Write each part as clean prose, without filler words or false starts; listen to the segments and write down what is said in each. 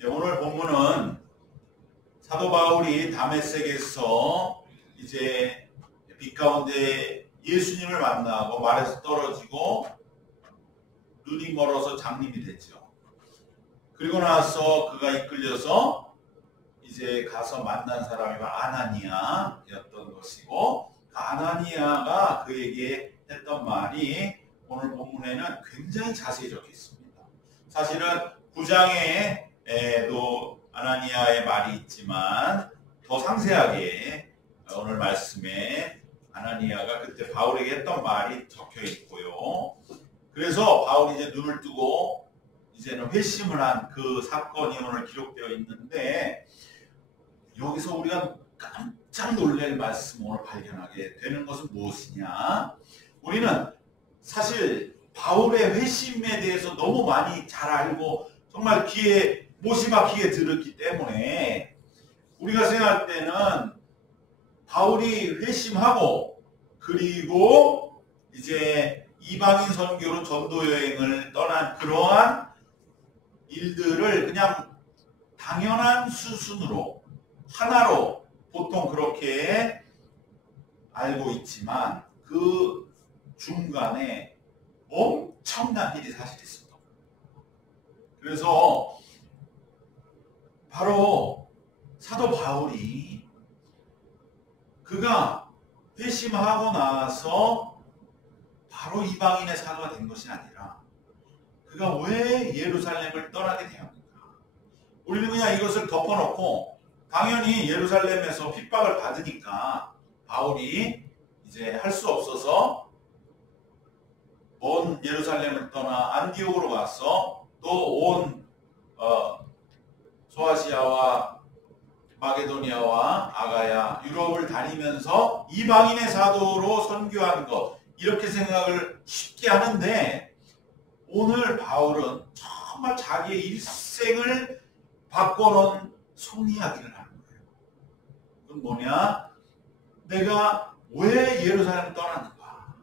네, 오늘 본문은 사도 바울이 다메섹에서 이제 빛 가운데 예수님을 만나고 말에서 떨어지고 눈이 멀어서 장님이 됐죠. 그리고 나서 그가 이끌려서 이제 가서 만난 사람이 아나니아였던 것이고, 그 아나니아가 그에게 했던 말이 오늘 본문에는 굉장히 자세히 적혀 있습니다. 사실은 9장에도 아나니아의 말이 있지만 더 상세하게 오늘 말씀에 아나니아가 그때 바울에게 했던 말이 적혀 있고요. 그래서 바울이 이제 눈을 뜨고 이제는 회심을 한 그 사건이 오늘 기록되어 있는데, 여기서 우리가 깜짝 놀랄 말씀 오늘 발견하게 되는 것은 무엇이냐? 우리는 사실 바울의 회심에 대해서 너무 많이 잘 알고 정말 못이 박히게 들었기 때문에 우리가 생각할 때는 바울이 회심하고 그리고 이제 이방인 선교로 전도 여행을 떠난 그러한 일들을 그냥 당연한 수순으로 하나로 보통 그렇게 알고 있지만 그 중간에 엄청난 일이 사실 있었던 거예요. 그래서 바로 사도 바울이 그가 회심하고 나서 바로 이방인의 사도가 된 것이 아니라 그가 왜 예루살렘을 떠나게 되었는가? 우리는 그냥 이것을 덮어놓고 당연히 예루살렘에서 핍박을 받으니까 바울이 이제 할 수 없어서 먼 예루살렘을 떠나 안디옥으로 가서 또 온 소아시아와 마게도니아와 아가야, 유럽을 다니면서 이방인의 사도로 선교하는 것, 이렇게 생각을 쉽게 하는데, 오늘 바울은 정말 자기의 일생을 바꿔놓은 속이야기를 하는 거예요. 그건 뭐냐? 내가 왜 예루살렘을 떠났는가?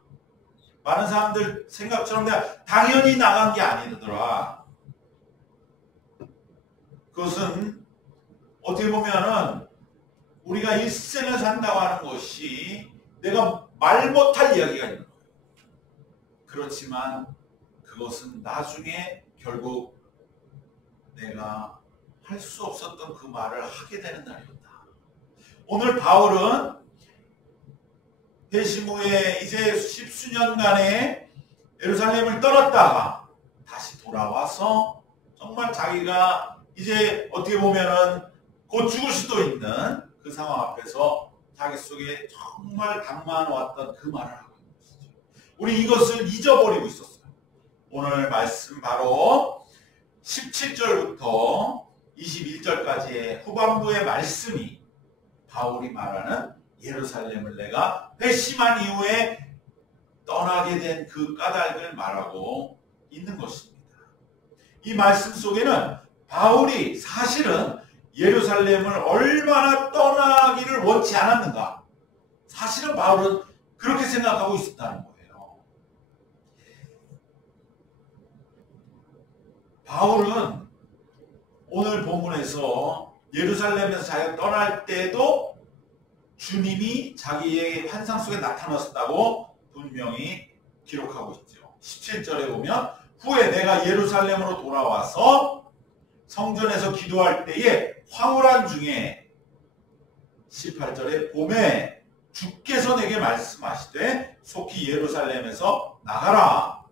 많은 사람들 생각처럼 내가 당연히 나간 게 아니더라. 그것은 어떻게 보면은 우리가 일생을 산다고 하는 것이 내가 말 못할 이야기가 있는 거예요. 그렇지만 그것은 나중에 결국 내가 할 수 없었던 그 말을 하게 되는 날이었다. 오늘 바울은 회심 후에 이제 십수년간의 예루살렘을 떠났다가 다시 돌아와서 정말 자기가 이제 어떻게 보면은 곧 죽을 수도 있는 그 상황 앞에서 자기 속에 정말 담아놓았던 그 말을 하고 있는 것이죠. 우리 이것을 잊어버리고 있었어요. 오늘 말씀 바로 17절부터 21절까지의 후반부의 말씀이 바울이 말하는 예루살렘을 내가 회심한 이후에 떠나게 된 그 까닭을 말하고 있는 것입니다. 이 말씀 속에는 바울이 사실은 예루살렘을 얼마나 떠나기를 원치 않았는가, 사실은 바울은 그렇게 생각하고 있었다는 거예요. 바울은 오늘 본문에서 예루살렘에서 자기가 떠날 때도 주님이 자기의 환상 속에 나타났다고 분명히 기록하고 있죠. 17절에 보면 후에 내가 예루살렘으로 돌아와서 성전에서 기도할 때에 황홀한 중에 18절에 봄에 주께서 내게 말씀하시되 속히 예루살렘에서 나가라.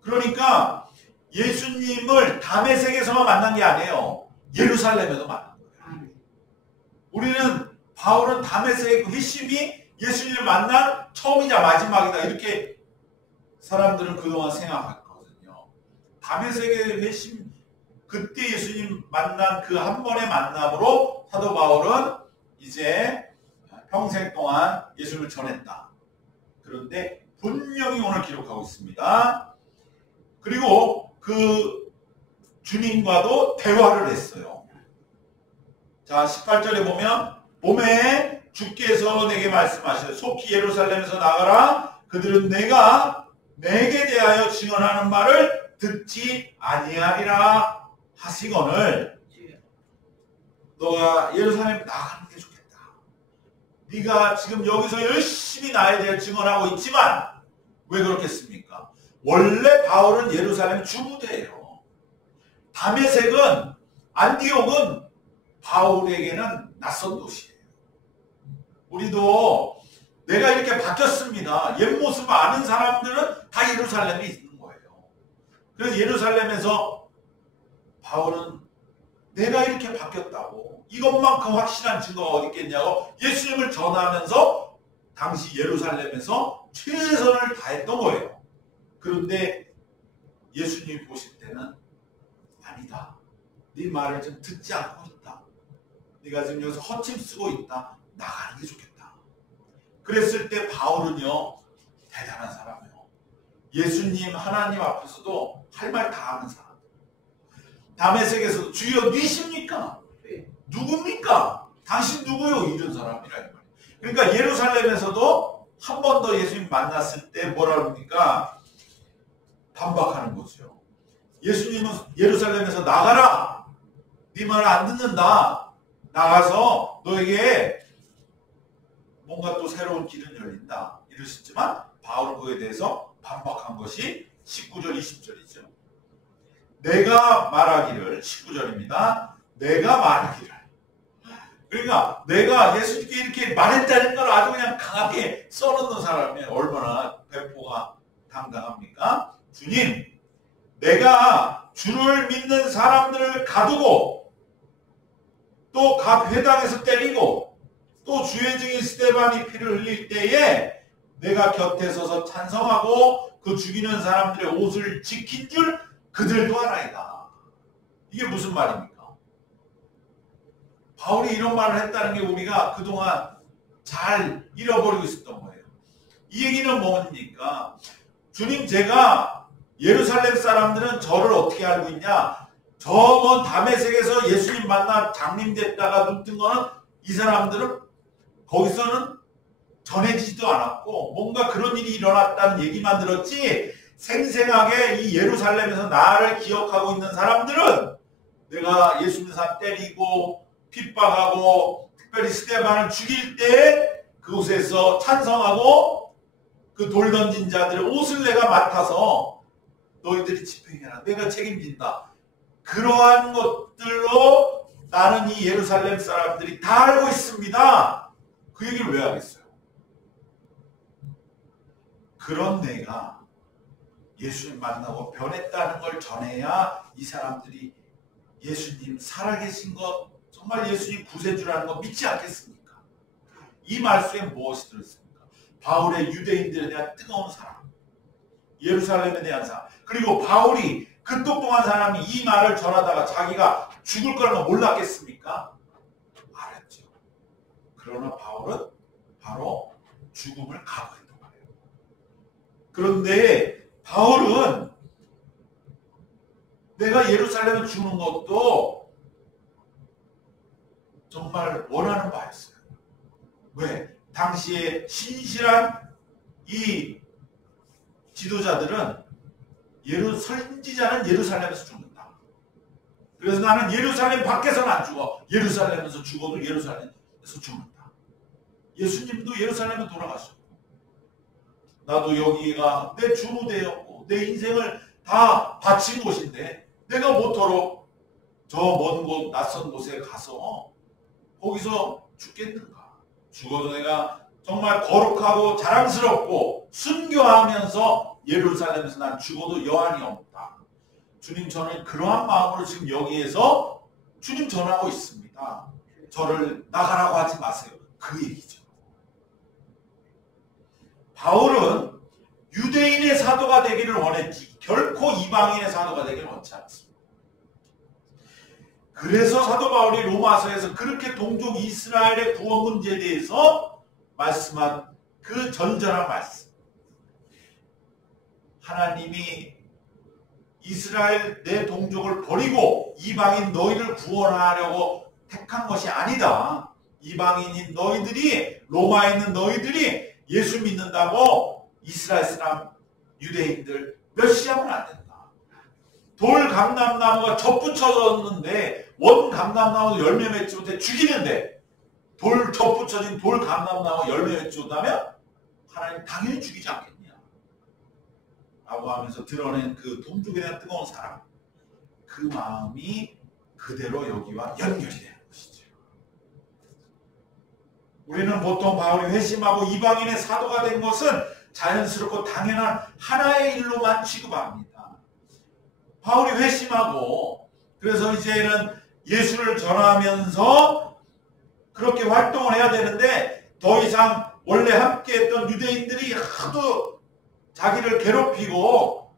그러니까 예수님을 다메섹에서만 만난 게 아니에요. 예루살렘에서 만난 거예요. 우리는 바울은 다메섹의 회심이 예수님을 만난 처음이자 마지막이다, 이렇게 사람들은 그동안 생각했거든요. 다메섹의 회심, 그때 예수님 만난 그 한 번의 만남으로 사도 바울은 이제 평생 동안 예수님을 전했다. 그런데 분명히 오늘 기록하고 있습니다. 그리고 그 주님과도 대화를 했어요. 자, 18절에 보면 봄에 주께서 내게 말씀하시되 속히 예루살렘에서 나가라. 그들은 내게 대하여 증언하는 말을 듣지 아니하리라 하시거늘 너가 예루살렘 나가는 게 좋겠다. 네가 지금 여기서 열심히 나에 대해 증언하고 있지만 왜 그렇겠습니까? 원래 바울은 예루살렘 주무대예요. 다메섹은 안디옥은 바울에게는 낯선 도시예요. 우리도 내가 이렇게 바뀌었습니다. 옛 모습을 아는 사람들은 다 예루살렘에 있는 거예요. 그래서 예루살렘에서 바울은 내가 이렇게 바뀌었다고 이것만큼 확실한 증거가 어디 있겠냐고 예수님을 전하면서 당시 예루살렘에서 최선을 다했던 거예요. 그런데 예수님이 보실 때는 아니다. 네 말을 좀 듣지 않고 있다. 네가 지금 여기서 허침 쓰고 있다. 나가는 게 좋겠다. 그랬을 때 바울은요 대단한 사람이에요. 예수님 하나님 앞에서도 할 말 다 하는 사람. 다메섹에서도 주여 누이십니까? 누굽니까? 당신 누구요? 이런 사람이라 이 말이에요. 그러니까 예루살렘에서도 한 번 더 예수님 만났을 때 뭐라 그럽니까? 반박하는 거죠. 예수님은 예루살렘에서 나가라. 네 말을 안 듣는다. 나가서 너에게 뭔가 또 새로운 길은 열린다. 이러셨지만 바울은 그에 대해서 반박한 것이 19절 20절이죠. 내가 말하기를 19절입니다. 내가 말하기를. 그러니까 내가 예수님께 이렇게 말했다는 걸 아주 그냥 강하게 써놓는 사람이 얼마나 배포가 당당합니까? 주님, 내가 주를 믿는 사람들을 가두고 또 각 회당에서 때리고 또 주의 증인 스데반이 피를 흘릴 때에 내가 곁에 서서 찬성하고 그 죽이는 사람들의 옷을 지킨 줄 그들도 알아이다. 이게 무슨 말입니까? 바울이 이런 말을 했다는 게 우리가 그동안 잘 잃어버리고 있었던 거예요. 이 얘기는 뭡니까? 주님, 제가 예루살렘 사람들은 저를 어떻게 알고 있냐? 저 먼 다메섹에서 예수님 만나 장림됐다가 눈 뜬 거는 이 사람들은 거기서는 전해지지도 않았고 뭔가 그런 일이 일어났다는 얘기만 들었지 생생하게 이 예루살렘에서 나를 기억하고 있는 사람들은 내가 예수 믿는 사람 때리고 핍박하고 특별히 스데반을 죽일 때 그곳에서 찬성하고 그 돌 던진 자들의 옷을 내가 맡아서 너희들이 집행해라. 내가 책임진다. 그러한 것들로 나는 이 예루살렘 사람들이 다 알고 있습니다. 그 얘기를 왜 하겠어요? 그런 내가 예수님 만나고 변했다는 걸 전해야 이 사람들이 예수님 살아계신 것, 정말 예수님 구세주라는 거 믿지 않겠습니까? 이 말씀에 무엇이 들어있습니까? 바울의 유대인들에 대한 뜨거운 사랑, 예루살렘에 대한 사랑, 그리고 바울이 그 똑똑한 사람이 이 말을 전하다가 자기가 죽을 거라는 거 몰랐겠습니까? 알았죠. 그러나 바울은 바로 죽음을 각오했던 거예요. 그런데 바울은 내가 예루살렘에 죽는 것도 정말 원하는 바였어요. 왜? 당시에 신실한 이 지도자들은 선지자는 예루살렘에서 죽는다. 그래서 나는 예루살렘 밖에서는 안 죽어. 예루살렘에서 죽어도 예루살렘에서 죽는다. 예수님도 예루살렘에 돌아가셨고 나도 여기가 내 주무대였고 내 인생을 다 바친 곳인데 내가 모토록 저 먼 곳 낯선 곳에 가서 거기서 죽겠는가. 죽어도 내가 정말 거룩하고 자랑스럽고 순교하면서 예루살렘에서 난 죽어도 여한이 없다. 주님, 저는 그러한 마음으로 지금 여기에서 주님 전하고 있습니다. 저를 나가라고 하지 마세요. 그 얘기죠. 바울은 유대인의 사도가 되기를 원했지 결코 이방인의 사도가 되기를 원치 않습니다. 그래서 사도 바울이 로마서에서 그렇게 동족 이스라엘의 구원 문제에 대해서 말씀한 그 전전한 말씀. 하나님이 이스라엘 내 동족을 버리고 이방인 너희를 구원하려고 택한 것이 아니다. 이방인인 너희들이, 로마에 있는 너희들이 예수 믿는다고 이스라엘 사람 유대인들 멸시하면 안 된다. 돌 감람나무가 접붙여졌는데 원 감람나무도 열매 맺지 못해 죽이는데 돌 접붙여진 돌 감람나무가 열매 맺지 못하면 하나님 당연히 죽이지 않겠냐 라고 하면서 드러낸 그 동족에 대한 뜨거운 사랑, 그 마음이 그대로 여기와 연결이 되는 것이죠. 우리는 보통 바울이 회심하고 이방인의 사도가 된 것은 자연스럽고 당연한 하나의 일로만 취급합니다. 바울이 회심하고 그래서 이제는 예수를 전하면서 그렇게 활동을 해야 되는데 더 이상 원래 함께했던 유대인들이 하도 자기를 괴롭히고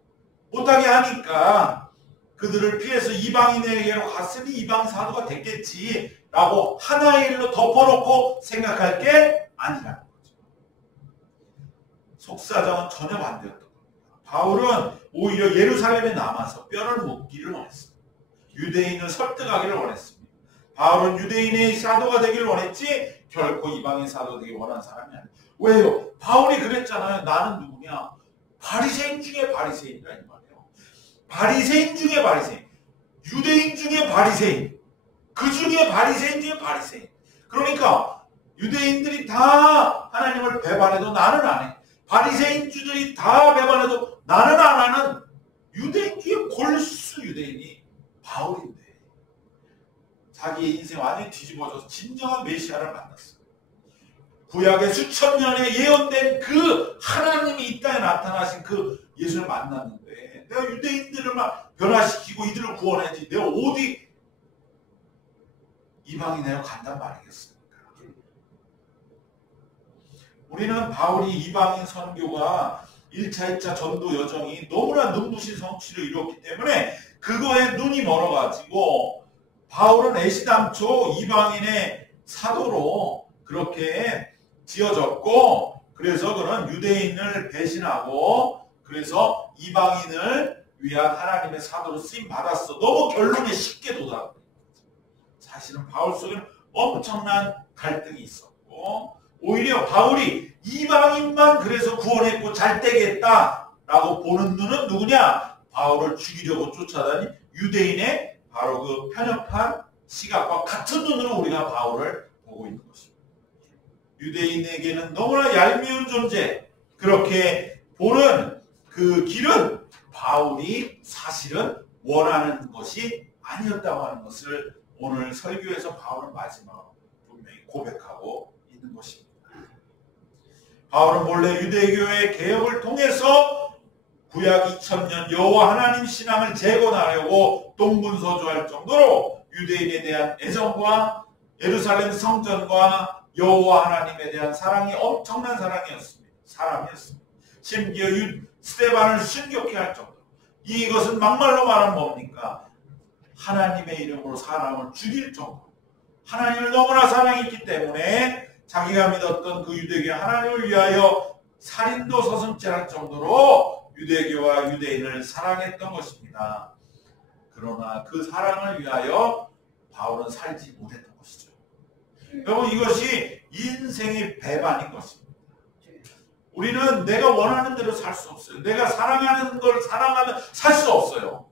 못하게 하니까 그들을 피해서 이방인에게로 갔으니 이방 사도가 됐겠지라고 하나의 일로 덮어놓고 생각할 게 아니라는 거죠. 속사정은 전혀 반대였던 겁니다. 바울은 오히려 예루살렘에 남아서 뼈를 묻기를 원했습니다. 유대인을 설득하기를 원했습니다. 바울은 유대인의 사도가 되기를 원했지 결코 이방인 사도 되기 원한 사람이 아니에요. 왜요? 바울이 그랬잖아요. 나는 누구냐? 바리새인 중에 바리새인이라 이 말이에요. 바리새인 중에 바리새인, 유대인 중에 바리새인, 그 중에 바리새인 중에 바리새인. 그러니까 유대인들이 다 하나님을 배반해도 나는 안 해. 바리새인들이 다 배반해도 나는 안 하는 유대인 중에 골수 유대인이 바울인데 자기의 인생 완전히 뒤집어져서 진정한 메시아를 만났어요. 구약의 수천 년에 예언된 그 하나님이 이 땅에 나타나신 그 예수를 만났는데 내가 유대인들을 막 변화시키고 이들을 구원해야지 내가 어디 이방인으로 간단 말이겠습니까? 우리는 바울이 이방인 선교가 1차, 2차 전도 여정이 너무나 눈부신 성취를 이뤘기 때문에 그거에 눈이 멀어가지고 바울은 애시당초 이방인의 사도로 그렇게 지어졌고 그래서 그는 유대인을 배신하고 그래서 이방인을 위한 하나님의 사도로 쓰임 받았어. 너무 결론에 쉽게 도달합니다. 사실은 바울 속에는 엄청난 갈등이 있었고 오히려 바울이 이방인만 그래서 구원했고 잘 되겠다라고 보는 눈은 누구냐? 바울을 죽이려고 쫓아다닌 유대인의 바로 그 편협한 시각과 같은 눈으로 우리가 바울을 보고 있는 것입니다. 유대인에게는 너무나 얄미운 존재 그렇게 보는 그 길은 바울이 사실은 원하는 것이 아니었다고 하는 것을 오늘 설교에서 바울은 마지막으로 분명히 고백하고 있는 것입니다. 바울은 본래 유대교의 개혁을 통해서 구약 2000년 여호와 하나님 신앙을 재건하려고 동분서주할 정도로 유대인에 대한 애정과 예루살렘 성전과 여호와 하나님에 대한 사랑이 엄청난 사람이었습니다. 심지어 스데반을 순교케 할 정도. 이것은 막말로 말하면 뭡니까? 하나님의 이름으로 사람을 죽일 정도. 하나님을 너무나 사랑했기 때문에 자기가 믿었던 그 유대교 하나님을 위하여 살인도 서슴지 않을 정도로 유대교와 유대인을 사랑했던 것입니다. 그러나 그 사랑을 위하여 바울은 살지 못했던 것이죠. 여러분 이것이 인생의 배반인 것입니다. 우리는 내가 원하는 대로 살 수 없어요. 내가 사랑하는 걸 사랑하면 살 수 없어요.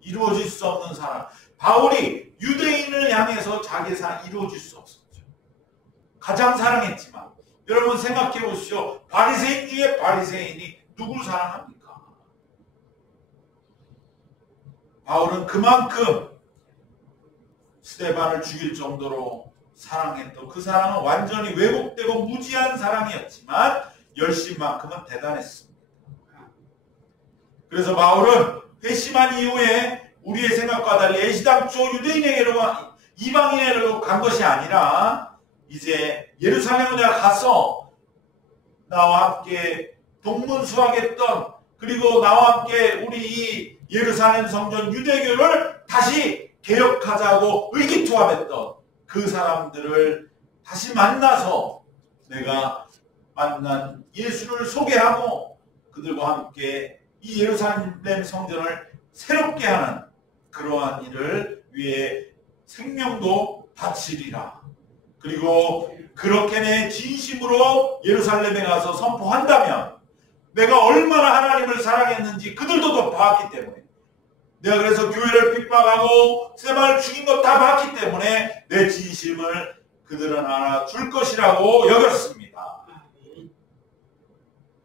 이루어질 수 없는 사랑. 바울이 유대인을 향해서 자기의 사랑 이루어질 수 없었죠. 가장 사랑했지만 여러분 생각해 보시오. 바리새인 중에 바리새인이 누구를 사랑합니까? 바울은 그만큼 스데반을 죽일 정도로 사랑했던 그 사랑은 완전히 왜곡되고 무지한 사랑이었지만 열심만큼은 대단했습니다. 그래서 바울은 회심한 이후에 우리의 생각과 달리 애시당초 유대인에게로 이방인에게로 간 것이 아니라 이제 예루살렘에 내가 가서 나와 함께 동문수학했던 그리고 나와 함께 우리 이 예루살렘 성전 유대교를 다시 개혁하자고 의기투합했던 그 사람들을 다시 만나서 내가 만난 예수를 소개하고 그들과 함께 이 예루살렘 성전을 새롭게 하는 그러한 일을 위해 생명도 바치리라. 그리고 그렇게 내 진심으로 예루살렘에 가서 선포한다면 내가 얼마나 하나님을 사랑했는지 그들도 더 봤기 때문에 내가 그래서 교회를 핍박하고 스데반을 죽인 것 다 봤기 때문에 내 진심을 그들은 알아줄 것이라고 여겼습니다.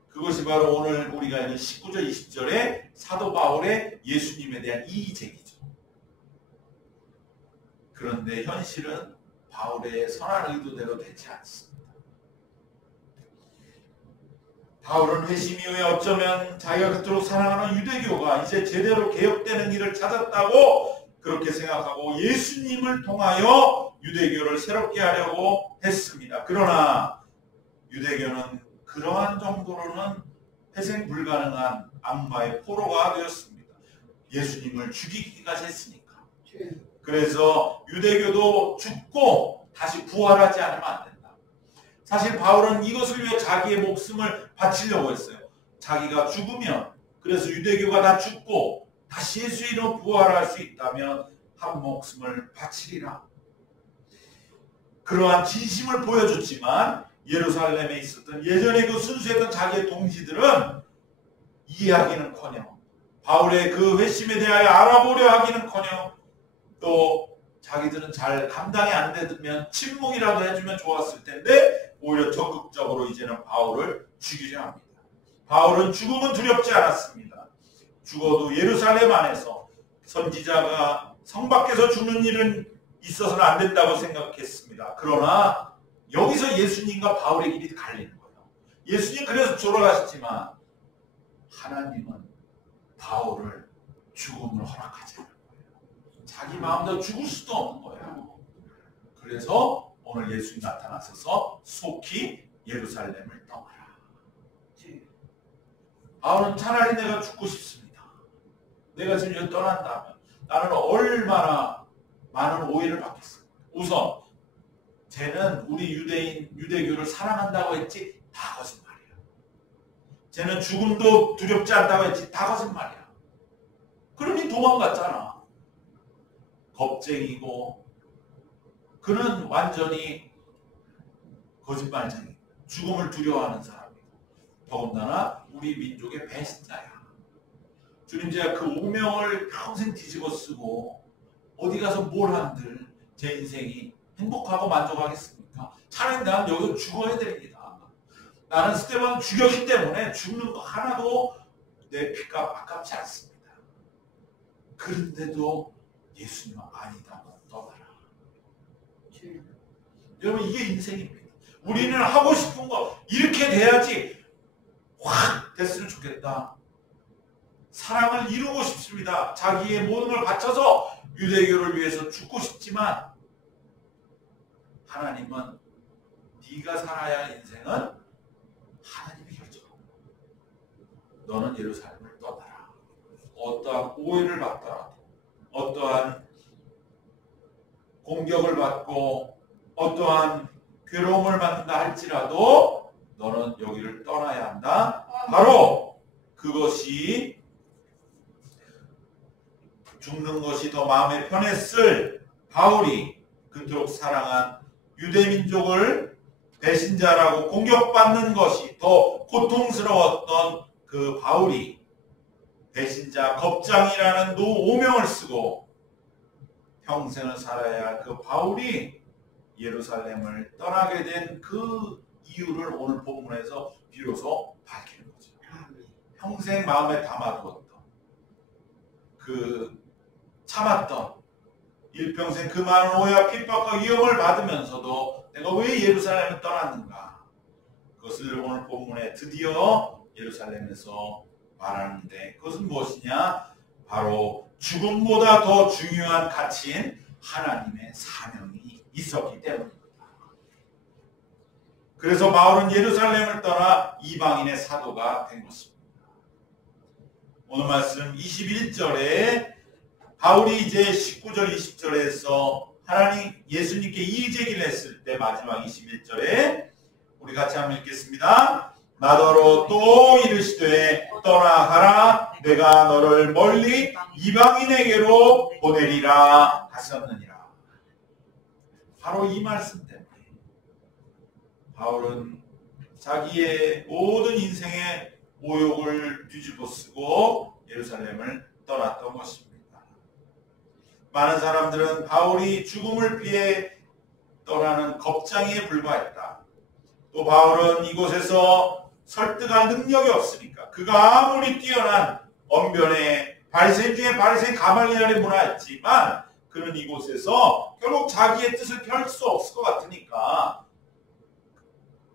그것이 바로 오늘 우리가 있는 19절 20절의 사도 바울의 예수님에 대한 이의제기죠. 그런데 현실은 바울의 선한 의도대로 되지 않습니다. 바울은 회심 이후에 어쩌면 자기가 그토록 사랑하는 유대교가 이제 제대로 개혁되는 길을 찾았다고 그렇게 생각하고 예수님을 통하여 유대교를 새롭게 하려고 했습니다. 그러나 유대교는 그러한 정도로는 회생 불가능한 악마의 포로가 되었습니다. 예수님을 죽이기까지 했으니까. 그래서 유대교도 죽고 다시 부활하지 않으면 안 된다. 사실 바울은 이것을 위해 자기의 목숨을 바치려고 했어요. 자기가 죽으면, 그래서 유대교가 다 죽고 다시 예수 이름으로 부활할 수 있다면 한 목숨을 바치리라. 그러한 진심을 보여줬지만 예루살렘에 있었던 예전에 그 순수했던 자기의 동지들은 이해하기는커녕 바울의 그 회심에 대하여 알아보려 하기는커녕 또 자기들은 잘 감당이 안 되면 침묵이라도 해주면 좋았을 텐데 오히려 적극적으로 이제는 바울을 죽이려 합니다. 바울은 죽음은 두렵지 않았습니다. 죽어도 예루살렘 안에서 선지자가 성 밖에서 죽는 일은 있어서는 안 된다고 생각했습니다. 그러나 여기서 예수님과 바울의 길이 갈리는 거예요. 예수님 그래서 돌아가셨지만 하나님은 바울을 죽음을 허락하지 않은 거예요. 자기 마음대로 죽을 수도 없는 거예요. 그래서 오늘 예수님 나타나셔서 속히 예루살렘을 떠나라. 바울은 차라리 내가 죽고 싶습니다. 내가 지금 여기 떠난다면 나는 얼마나 많은 오해를 받겠습니까? 우선 쟤는 우리 유대교를 사랑한다고 했지 다 거짓말이야. 쟤는 죽음도 두렵지 않다고 했지 다 거짓말이야. 그러니 도망갔잖아. 겁쟁이고 그는 완전히 거짓말쟁이, 죽음을 두려워하는 사람이고 더군다나 우리 민족의 배신자야. 주님 제가 그 오명을 평생 뒤집어 쓰고 어디 가서 뭘 한들 제 인생이 행복하고 만족하겠습니까? 차라리 나는 여기서 죽어야 됩니다. 나는 스데반 죽였기 때문에 죽는 거 하나도 내 피값 아깝지 않습니다. 그런데도 예수님은 아니다. 떠나라. 여러분 이게 인생입니다. 우리는 하고 싶은 거 이렇게 돼야지 확 됐으면 좋겠다. 사랑을 이루고 싶습니다. 자기의 모든 걸 바쳐서 유대교를 위해서 죽고 싶지만 하나님은 네가 살아야 할 인생은 하나님이 결정합니다. 너는 예루살렘을 떠나라. 어떠한 오해를 받더라도 어떠한 공격을 받고 어떠한 괴로움을 받는다 할지라도 너는 여기를 떠나야 한다. 바로 그것이 죽는 것이 더 마음에 편했을 바울이 그토록 사랑한 유대민족을 배신자라고 공격받는 것이 더 고통스러웠던 그 바울이 배신자 겁장이라는 오명을 쓰고 평생을 살아야 할 그 바울이 예루살렘을 떠나게 된 그 이유를 오늘 본문에서 비로소 밝히는 거죠. 평생 마음에 담아두었던 그 참았던 일평생 그 많은 오해와 핍박과 위험을 받으면서도 내가 왜 예루살렘을 떠났는가? 그것을 오늘 본문에 드디어 예루살렘에서 말하는데 그것은 무엇이냐? 바로 죽음보다 더 중요한 가치인 하나님의 사명이 있었기 때문입니다. 그래서 바울은 예루살렘을 떠나 이방인의 사도가 된 것입니다. 오늘 말씀 21절에 바울이 이제 19절 20절에서 하나님 예수님께 이의제기를 했을 때 마지막 21절에 우리 같이 한번 읽겠습니다. 나더러 또 이르시되 떠나가라 내가 너를 멀리 이방인에게로 보내리라 하셨느니라. 바로 이 말씀 때문에 바울은 자기의 모든 인생의 모욕을 뒤집어 쓰고 예루살렘을 떠났던 것입니다. 많은 사람들은 바울이 죽음을 피해 떠나는 겁쟁이에 불과했다. 또 바울은 이곳에서 설득할 능력이 없으니까 그가 아무리 뛰어난 언변의 바리새인 중에 바리새인 가말리엘의 문화였지만 그는 이곳에서 결국 자기의 뜻을 펼 수 없을 것 같으니까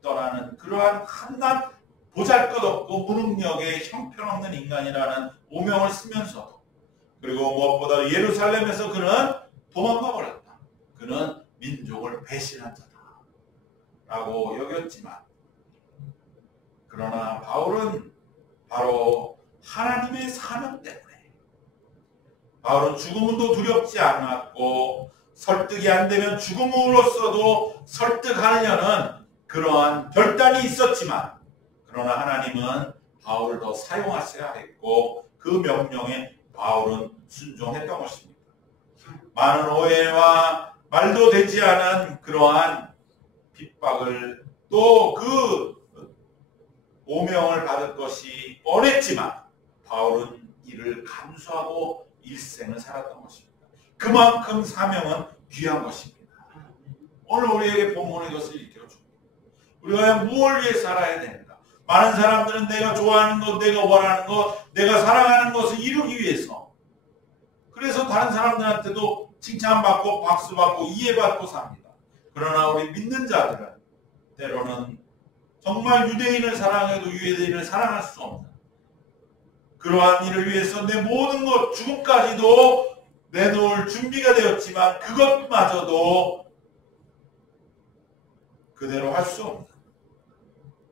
떠나는 그러한 한낱 보잘것없고 무능력의 형편없는 인간이라는 오명을 쓰면서도 그리고 무엇보다 예루살렘에서 그는 도망가 버렸다. 그는 민족을 배신한 자다 라고 여겼지만 그러나 바울은 바로 하나님의 사명 때문에 바울은 죽음도 두렵지 않았고 설득이 안 되면 죽음으로서도 설득하려는 그러한 결단이 있었지만 그러나 하나님은 바울을 더 사용하셔야 했고 그 명령에 바울은 순종했던 것입니다. 많은 오해와 말도 되지 않은 그러한 핍박을 또 그 오명을 받을 것이 뻔했지만 바울은 이를 감수하고 일생을 살았던 것입니다. 그만큼 사명은 귀한 것입니다. 오늘 우리에게 본문은 이것을 일깨워줍니다. 우리가 무엇을 위해 살아야 되는가? 많은 사람들은 내가 좋아하는 것, 내가 원하는 것, 내가 사랑하는 것을 이루기 위해서 그래서 다른 사람들한테도 칭찬받고 박수받고 이해받고 삽니다. 그러나 우리 믿는 자들은 때로는 정말 유대인을 사랑해도 유대인을 사랑할 수 없는 그러한 일을 위해서 내 모든 것 죽음까지도 내놓을 준비가 되었지만 그것마저도 그대로 할 수 없는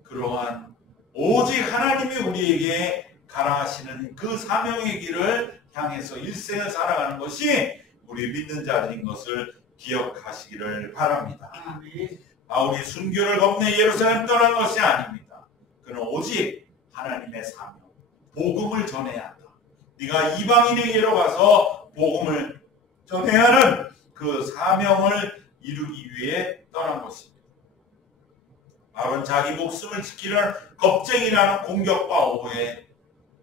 그러한 오직 하나님이 우리에게 가라하시는 그 사명의 길을 향해서 일생을 살아가는 것이 우리 믿는 자들인 것을 기억하시기를 바랍니다. 바울이 순교를 겁내 예루살렘 떠난 것이 아닙니다. 그는 오직 하나님의 사명, 복음을 전해야 한다. 네가 이방인에게로 가서 복음을 전해야 하는 그 사명을 이루기 위해 떠난 것입니다. 바울은 자기 목숨을 지키려는 겁쟁이라는 공격과 오해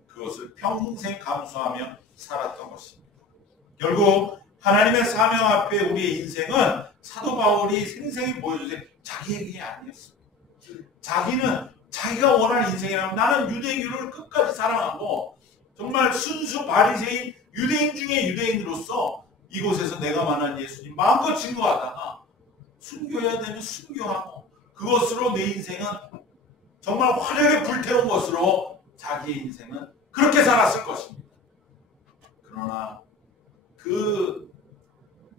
그것을 평생 감수하며 살았던 것입니다. 결국 하나님의 사명 앞에 우리의 인생은 사도 바울이 생생히 보여주신 자기에게 아니었습니다. 자기는 자기가 원하는 인생이라면 나는 유대교를 끝까지 사랑하고 정말 순수 바리새인 유대인 중에 유대인으로서 이곳에서 내가 만난 예수님 마음껏 증거하다가 순교해야 되면 순교하고 그것으로 내 인생은 정말 화려하게 불태운 것으로 자기의 인생은 그렇게 살았을 것입니다. 그러나 그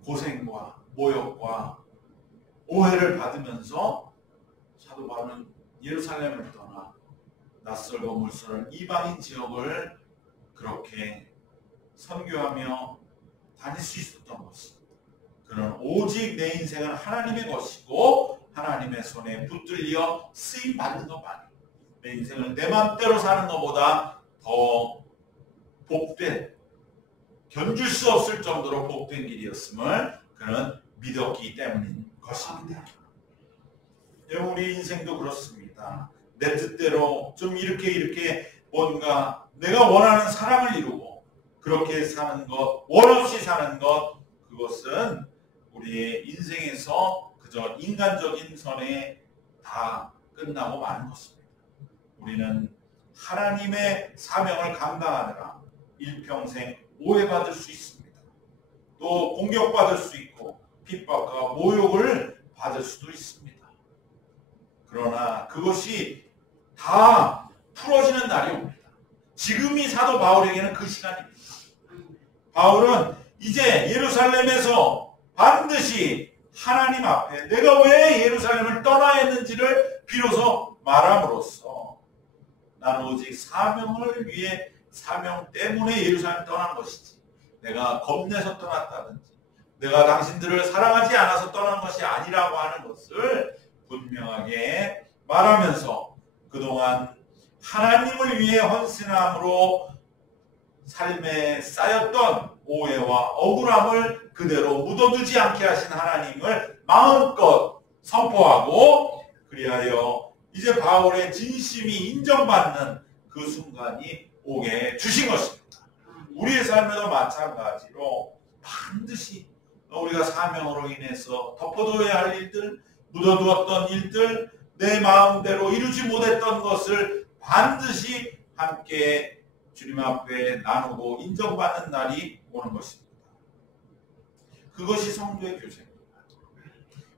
고생과 모욕과 오해를 받으면서 사도 바울은 예루살렘을 떠나 낯설고 물설은 이방인 지역을 그렇게 선교하며 다닐 수 있었던 것입니다. 그는 오직 내 인생은 하나님의 것이고 하나님의 손에 붙들려 쓰임받는 것만이 내 인생을 내 마음대로 사는 것보다 더 복된 견줄 수 없을 정도로 복된 길이었음을 그는 믿었기 때문인 것입니다. 우리 인생도 그렇습니다. 내 뜻대로 좀 이렇게 뭔가 내가 원하는 사랑을 이루고 그렇게 사는 것, 원 없이 사는 것 그것은 우리의 인생에서 그저 인간적인 선에 다 끝나고 마는 것입니다. 우리는 하나님의 사명을 감당하느라 일평생 오해받을 수 있습니다. 또 공격받을 수 있고 핍박과 모욕을 받을 수도 있습니다. 그러나 그것이 다 풀어지는 날이 옵니다. 지금이 사도 바울에게는 그 시간입니다. 바울은 이제 예루살렘에서 반드시 하나님 앞에 내가 왜 예루살렘을 떠나야 했는지를 비로소 말함으로써 나는 오직 사명을 위해 사명 때문에 예루살렘을 떠난 것이지 내가 겁내서 떠났다든지 내가 당신들을 사랑하지 않아서 떠난 것이 아니라고 하는 것을 분명하게 말하면서 그동안 하나님을 위해 헌신함으로 삶에 쌓였던 오해와 억울함을 그대로 묻어두지 않게 하신 하나님을 마음껏 선포하고 그리하여 이제 바울의 진심이 인정받는 그 순간이 오게 주신 것입니다. 우리의 삶에도 마찬가지로 반드시 우리가 사명으로 인해서 덮어둬야 할 일들, 묻어두었던 일들, 내 마음대로 이루지 못했던 것을 반드시 함께 주님 앞에 나누고 인정받는 날이 오는 것입니다. 그것이 성도의 교제입니다.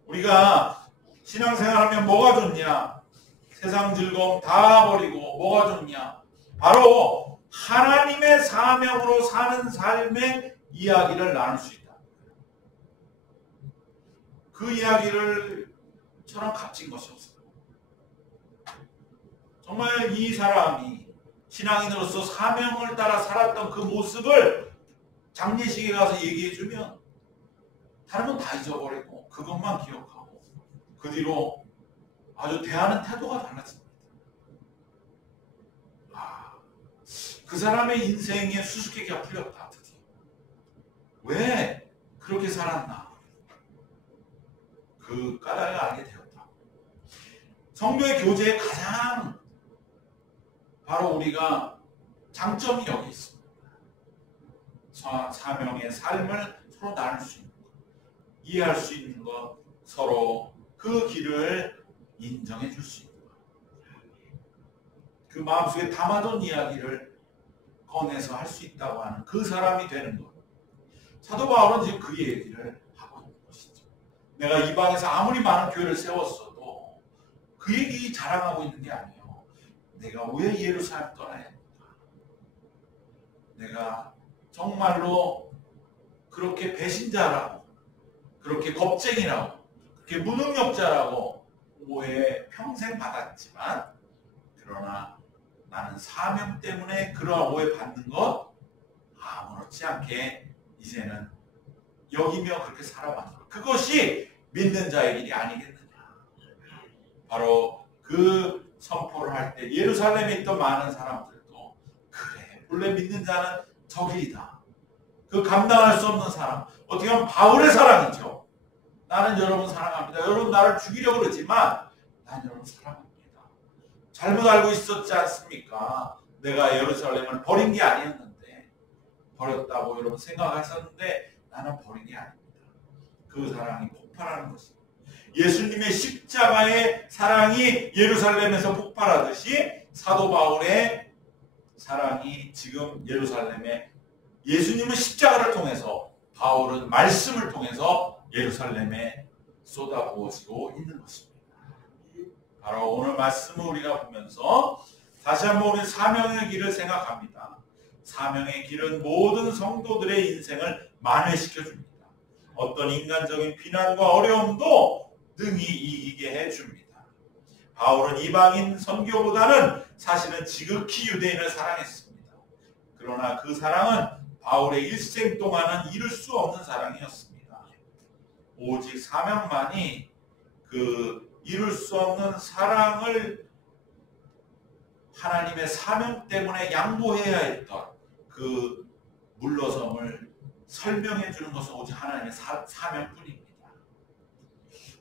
우리가 신앙생활하면 뭐가 좋냐? 세상 즐거움 다 버리고 뭐가 좋냐? 바로 하나님의 사명으로 사는 삶의 이야기를 나눌 수 있다. 그 이야기를 저랑 값진 것이 없어요. 정말 이 사람이 신앙인으로서 사명을 따라 살았던 그 모습을 장례식에 가서 얘기해주면 다른 건 다 잊어버리고 그것만 기억하고 그 뒤로 아주 대하는 태도가 달라집니다. 그 사람의 인생의 수수께끼가 풀렸다. 드디어. 왜 그렇게 살았나? 그 까닭을 알게 되었다. 성도의 교제의 가장 바로 우리가 장점이 여기 있습니다. 사명의 삶을 서로 나눌 수 있는 것, 이해할 수 있는 것, 서로 그 길을 인정해 줄 수 있는 것. 그 마음속에 담아둔 이야기를 꺼내서 할 수 있다고 하는 그 사람이 되는 것. 사도 바울은 지금 그 얘기를 하고 있는 것이죠. 내가 이방에서 아무리 많은 교회를 세웠어도 그 얘기 자랑하고 있는 게 아니에요. 내가 왜 예루살렘 떠나야 합니까? 내가 정말로 그렇게 배신자라고, 그렇게 겁쟁이라고, 그렇게 무능력자라고 오해 평생 받았지만, 그러나 나는 사명 때문에 그러한 오해 받는 것 아무렇지 않게 이제는 여기며 그렇게 살아봤다. 그것이 믿는 자의 길이 아니겠느냐. 바로 그 선포를 할 때 예루살렘에 있던 많은 사람들도 그래, 본래 믿는 자는 저 길이다. 그 감당할 수 없는 사랑, 어떻게 보면 바울의 사랑이죠. 나는 여러분 사랑합니다. 여러분 나를 죽이려고 그러지만 난 여러분 사랑합니다. 잘못 알고 있었지 않습니까? 내가 예루살렘을 버린 게 아니었는데, 버렸다고 여러분 생각하셨는데 나는 버린 게 아닙니다. 그 사랑이 폭발하는 것입니다. 예수님의 십자가의 사랑이 예루살렘에서 폭발하듯이 사도 바울의 사랑이 지금 예루살렘에, 예수님은 십자가를 통해서, 바울은 말씀을 통해서 예루살렘에 쏟아부어지고 있는 것입니다. 바로 오늘 말씀을 우리가 보면서 다시 한번 우리 사명의 길을 생각합니다. 사명의 길은 모든 성도들의 인생을 만회시켜줍니다. 어떤 인간적인 비난과 어려움도 능히 이기게 해줍니다. 바울은 이방인 선교보다는 사실은 지극히 유대인을 사랑했습니다. 그러나 그 사랑은 바울의 일생 동안은 이룰 수 없는 사랑이었습니다. 오직 사명만이 그 이룰 수 없는 사랑을 하나님의 사명 때문에 양보해야 했던 그 물러섬을 설명해 주는 것은 오직 하나님의 사명뿐입니다.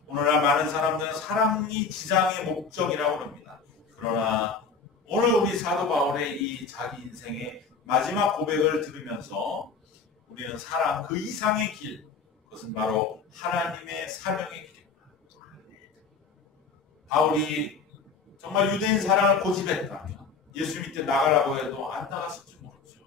오늘날 많은 사람들은 사랑이 지상의 목적이라고 합니다. 그러나 오늘 우리 사도 바울의 이 자기 인생의 마지막 고백을 들으면서 우리는 사랑 그 이상의 길, 그것은 바로 하나님의 사명의 길입니다. 바울이 정말 유대인 사랑을 고집했다면 예수 밑에 나가라고 해도 안 나갔을지 모르죠.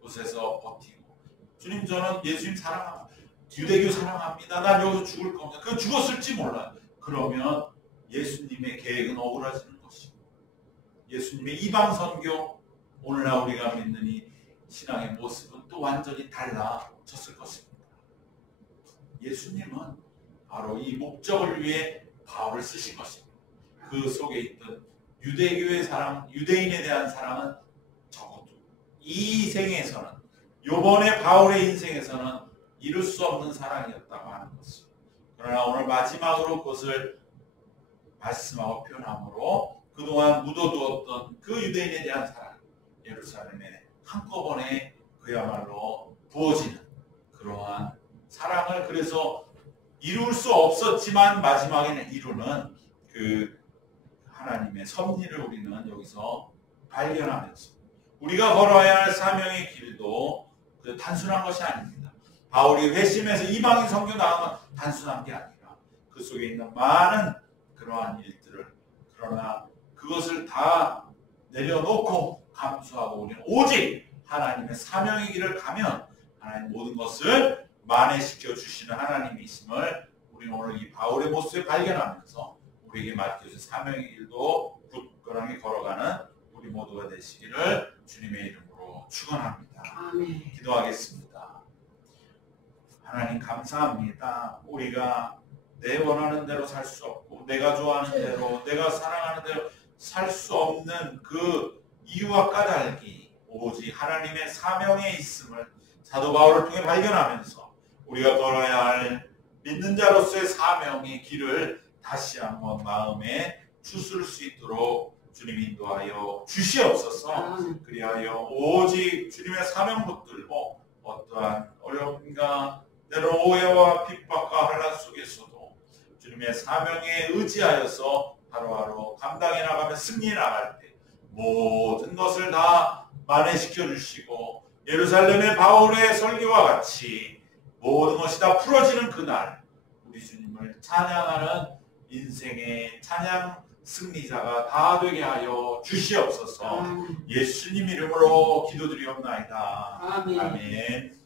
곳에서 버티고, 주님 저는 예수님 사랑합니다. 유대교 사랑합니다. 난 여기서 죽을 겁니다. 그 죽었을지 몰라요. 그러면 예수님의 계획은 억울해지는 것이고, 예수님의 이방 선교, 오늘날 우리가 믿는 이 신앙의 모습은 또 완전히 달라졌을 것입니다. 예수님은 바로 이 목적을 위해 바울을 쓰신 것입니다. 그 속에 있던 유대교의 사랑, 유대인에 대한 사랑은 적어도 이 생에서는, 요번에 바울의 인생에서는 이룰 수 없는 사랑이었다고 하는 것입니다. 그러나 오늘 마지막으로 그것을 말씀하고 표현함으로 그동안 묻어두었던 그 유대인에 대한 사랑, 예루살렘에 한꺼번에 그야말로 부어지는 그러한 사랑을, 그래서 이룰 수 없었지만 마지막에는 이루는 그 하나님의 섭리를 우리는 여기서 발견하면서 우리가 걸어야 할 사명의 길도 단순한 것이 아닙니다. 바울이 회심해서 이방인 선교 나간 건 단순한 게 아니라 그 속에 있는 많은 그러한 일들을, 그러나 그것을 다 내려놓고 감수하고 우리는 오직 하나님의 사명의 길을 가면 하나님 모든 것을 만회시켜 주시는 하나님이심을 우리는 오늘 이 바울의 모습에 발견하면서 우리에게 맡겨진 사명의 길도 굳건하게 걸어가는 우리 모두가 되시기를 주님의 이름으로 축원합니다. 아멘. 기도하겠습니다. 하나님 감사합니다. 우리가 내 원하는 대로 살 수 없고 내가 좋아하는 대로 내가 사랑하는 대로 살 수 없는 그 이유와 까닭이 오직 하나님의 사명에 있음을 사도 바울을 통해 발견하면서 우리가 걸어야 할 믿는 자로서의 사명의 길을 다시 한번 마음에 추스를 수 있도록 주님 인도하여 주시옵소서. 그리하여 오직 주님의 사명 붙들고 어떠한 어려움과 때로 오해와 핍박과 환난 속에서도 주님의 사명에 의지하여서 하루하루 감당해 나가며 승리해 나갈 때 모든 것을 다 만회시켜 주시고 예루살렘의 바울의 설교와 같이 모든 것이 다 풀어지는 그날 우리 주님을 찬양하는 인생의 찬양 승리자가 다 되게 하여 주시옵소서. 예수님 이름으로 기도드리옵나이다. 아멘.